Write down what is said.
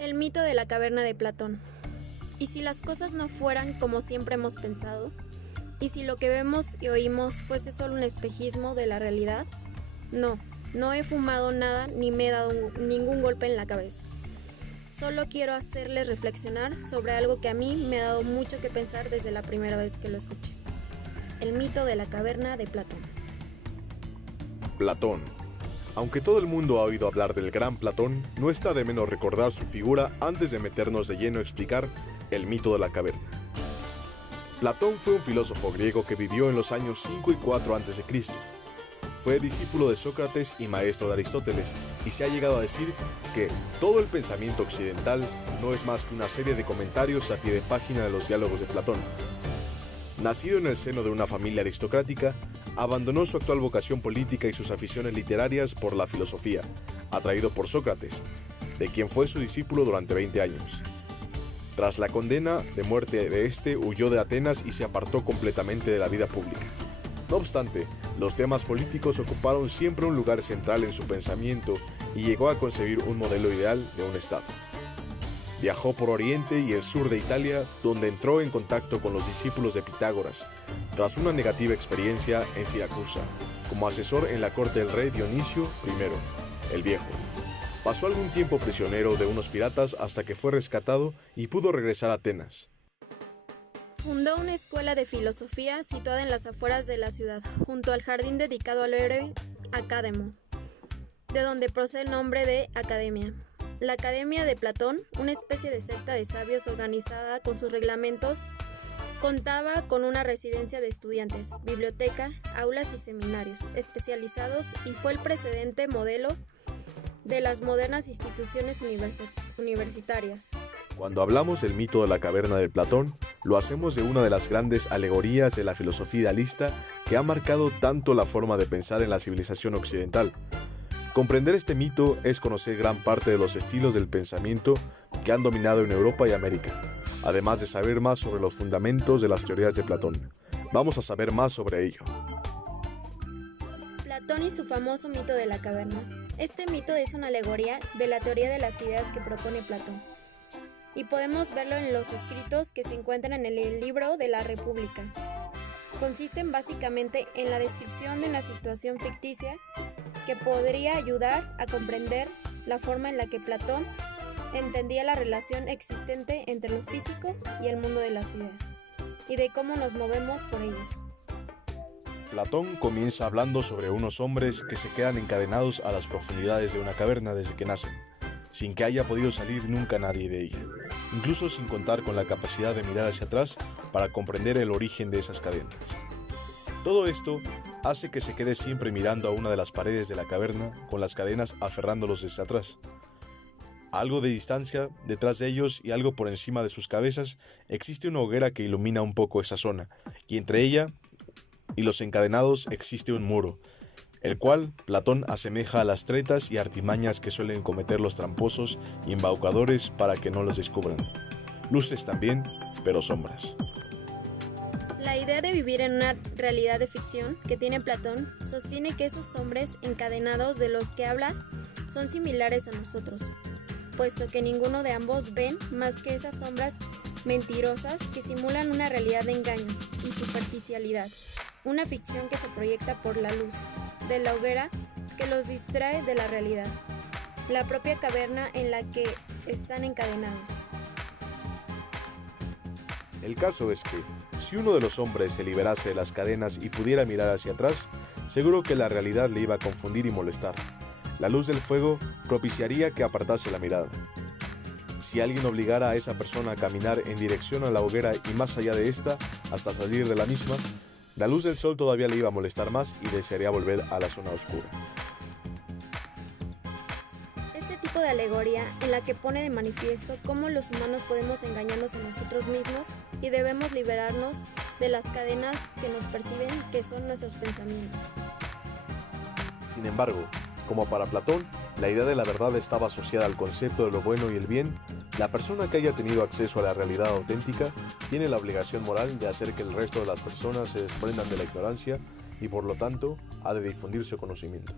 El mito de la caverna de Platón. ¿Y si las cosas no fueran como siempre hemos pensado? ¿Y si lo que vemos y oímos fuese solo un espejismo de la realidad? No he fumado nada ni me he dado ningún golpe en la cabeza. Solo quiero hacerles reflexionar sobre algo que a mí me ha dado mucho que pensar desde la primera vez que lo escuché. El mito de la caverna de Platón. Platón. Aunque todo el mundo ha oído hablar del gran Platón, no está de menos recordar su figura antes de meternos de lleno a explicar el mito de la caverna. Platón fue un filósofo griego que vivió en los años 5 y 4 a.C. Fue discípulo de Sócrates y maestro de Aristóteles, y se ha llegado a decir que todo el pensamiento occidental no es más que una serie de comentarios a pie de página de los diálogos de Platón. Nacido en el seno de una familia aristocrática, abandonó su actual vocación política y sus aficiones literarias por la filosofía, atraído por Sócrates, de quien fue su discípulo durante 20 años. Tras la condena de muerte de este, huyó de Atenas y se apartó completamente de la vida pública. No obstante, los temas políticos ocuparon siempre un lugar central en su pensamiento y llegó a concebir un modelo ideal de un Estado. Viajó por Oriente y el sur de Italia, donde entró en contacto con los discípulos de Pitágoras, tras una negativa experiencia en Siracusa, como asesor en la corte del rey Dionisio I, el Viejo. Pasó algún tiempo prisionero de unos piratas hasta que fue rescatado y pudo regresar a Atenas. Fundó una escuela de filosofía situada en las afueras de la ciudad, junto al jardín dedicado al héroe Academo, de donde procede el nombre de academia. La Academia de Platón, una especie de secta de sabios organizada con sus reglamentos, contaba con una residencia de estudiantes, biblioteca, aulas y seminarios especializados y fue el precedente modelo de las modernas instituciones universitarias. Cuando hablamos del mito de la caverna de Platón, lo hacemos de una de las grandes alegorías de la filosofía idealista que ha marcado tanto la forma de pensar en la civilización occidental. Comprender este mito es conocer gran parte de los estilos del pensamiento que han dominado en Europa y América, además de saber más sobre los fundamentos de las teorías de Platón. Vamos a saber más sobre ello. Platón y su famoso mito de la caverna. Este mito es una alegoría de la teoría de las ideas que propone Platón, y podemos verlo en los escritos que se encuentran en el libro de la República. Consisten básicamente en la descripción de una situación ficticia que podría ayudar a comprender la forma en la que Platón entendía la relación existente entre lo físico y el mundo de las ideas, y de cómo nos movemos por ellos. Platón comienza hablando sobre unos hombres que se quedan encadenados a las profundidades de una caverna desde que nacen, sin que haya podido salir nunca nadie de ella, incluso sin contar con la capacidad de mirar hacia atrás para comprender el origen de esas cadenas. Todo esto hace que se quede siempre mirando a una de las paredes de la caverna con las cadenas aferrándolos desde atrás. A algo de distancia, detrás de ellos y algo por encima de sus cabezas, existe una hoguera que ilumina un poco esa zona, y entre ella y los encadenados existe un muro, el cual Platón asemeja a las tretas y artimañas que suelen cometer los tramposos y embaucadores para que no los descubran. Luces también, pero sombras. La idea de vivir en una realidad de ficción que tiene Platón sostiene que esos hombres encadenados de los que habla son similares a nosotros, puesto que ninguno de ambos ven más que esas sombras mentirosas que simulan una realidad de engaños y superficialidad, una ficción que se proyecta por la luz de la hoguera que los distrae de la realidad, la propia caverna en la que están encadenados. El caso es que, si uno de los hombres se liberase de las cadenas y pudiera mirar hacia atrás, seguro que la realidad le iba a confundir y molestar. La luz del fuego propiciaría que apartase la mirada. Si alguien obligara a esa persona a caminar en dirección a la hoguera y más allá de esta, hasta salir de la misma, la luz del sol todavía le iba a molestar más y desearía volver a la zona oscura. Este tipo de alegoría en la que pone de manifiesto cómo los humanos podemos engañarnos a nosotros mismos y debemos liberarnos de las cadenas que nos perciben, que son nuestros pensamientos. Sin embargo, como para Platón, la idea de la verdad estaba asociada al concepto de lo bueno y el bien, la persona que haya tenido acceso a la realidad auténtica tiene la obligación moral de hacer que el resto de las personas se desprendan de la ignorancia y por lo tanto ha de difundir su conocimiento.